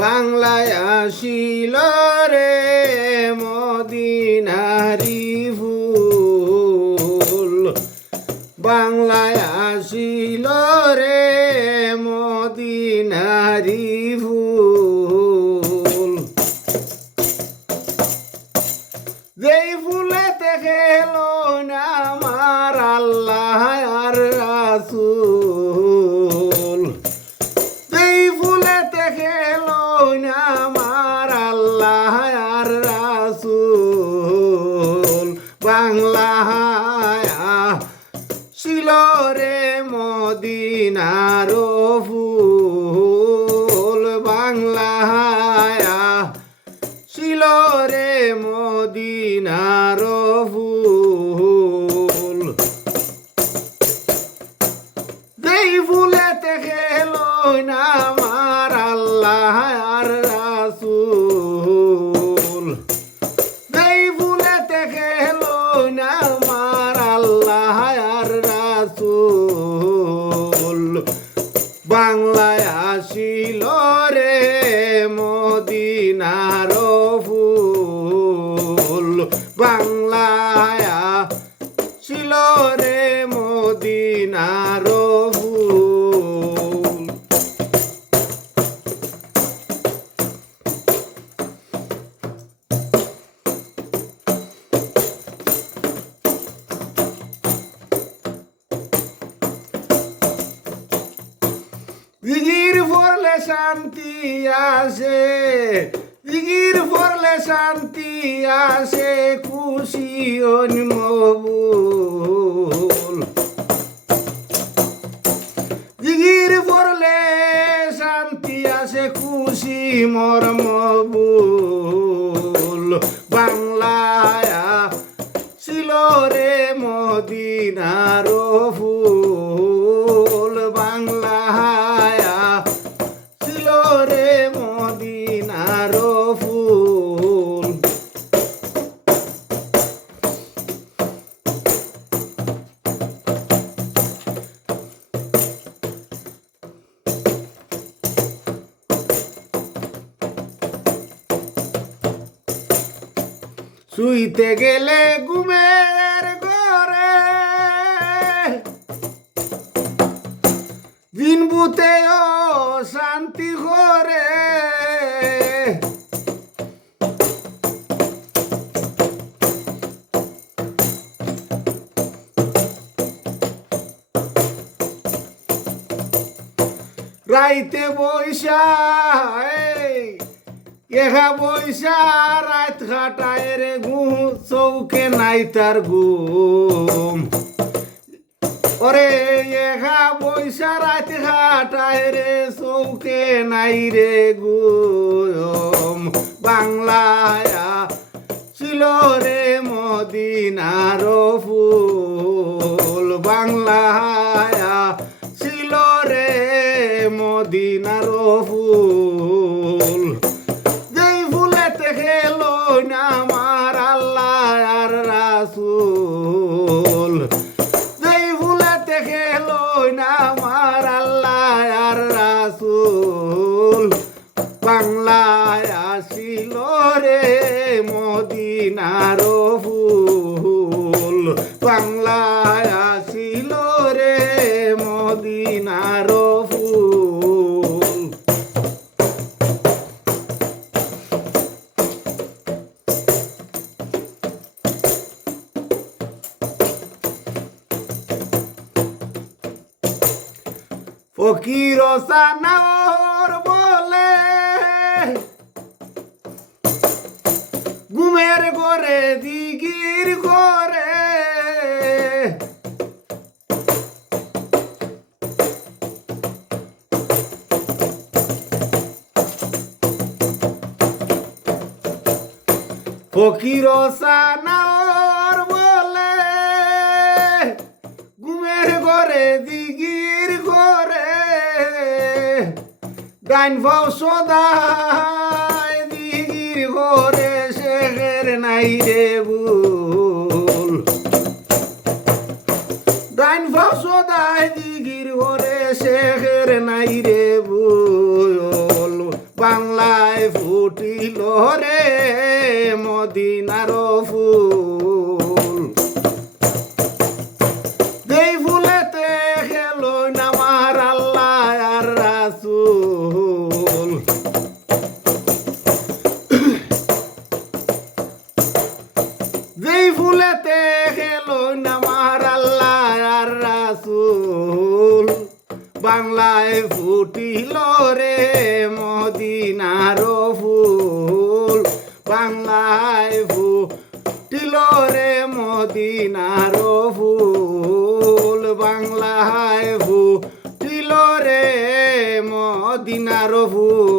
বাংলায় আসিল রে মদিনারি ফুল, বাংলায় আসিল রে মদিনারি ফুল। যেই ফুলেতে খেলো না আমার আল্লাহ আর রাসূল, যেই ফুলেতে খেলো না আমার আল্লাহ আর রাসূল। বাংলায় ছিল রে মদিনার ফুল, বাংলায় ছিল রে মদিনার ফুল। যেই ফুলেতে খেলো না আমার আল্লাহ আর রাসূল, যেই ফুলেতে খেলো না আমার আল্লাহ আর রাসূল। বাংলায় আসিল রে মদিনার ফুল, বাংলায় ছিল রে মদিনার ফুল। জিগির পড়লে শান্তি আসে, জিগির পড়লে শান্তি আসে, খুশি মকবুল। জিগির পড়লে শান্তি আসে, খুশি মোর মকবুল। বাংলায় ছিল রে মদিনার ফুল, বাংলায় ছিল রে মদিনার ফুল। শুইতে গেলে ঘুমের ঘরে, দিন বুতেও শান্তি করে। রাইতে বৈশা একা বৈশা রাত খাটায় রে ঘুম, চৌকে নাই তার ঘুম। ওরে একা বৈশা রাত খাটায় রে চৌকে নাই রে ঘুম। বাংলায় ছিল রে মদিনার ফুল, বাংলায় ছিল রে মদিনার ফুল। যেই ফুলেতে খেলো না আমার আল্লাহ আর রাসূল, যেই ফুলেতে খেলো না আমার আল্লাহ আর রাসূল। বাংলায় আসিল রে মদিনার ফুল, বাংলায় আসিল রে মদিনার ফুল। ফকির সানাওর বলে ঘুমের ঘরে দিগির ঘরে, ফকির সানাওর বলে ঘুমের ঘরে দিগির ঘরে, ডাইন ভাও সদায় দিগির ঘরে শেখের নাই রে ভুল। ডাইন ভাও সদায় দিগির ঘরে শেখের শেখের নাই রে ভুল বাংলায় ফুটিল রে মদিনার ফুল যেই ফুলেতে খেলো নামার আল্লাহ আর রাসূল যেই ফুলেতে খেলো নামার আল্লাহ আর রাসূল বাংলায় ফুটিল রে মদিনার ফুল বাংলায় ফুটিল রে মদিনার ফুল বাংলায় ফুটিল রে মদিনার ফুল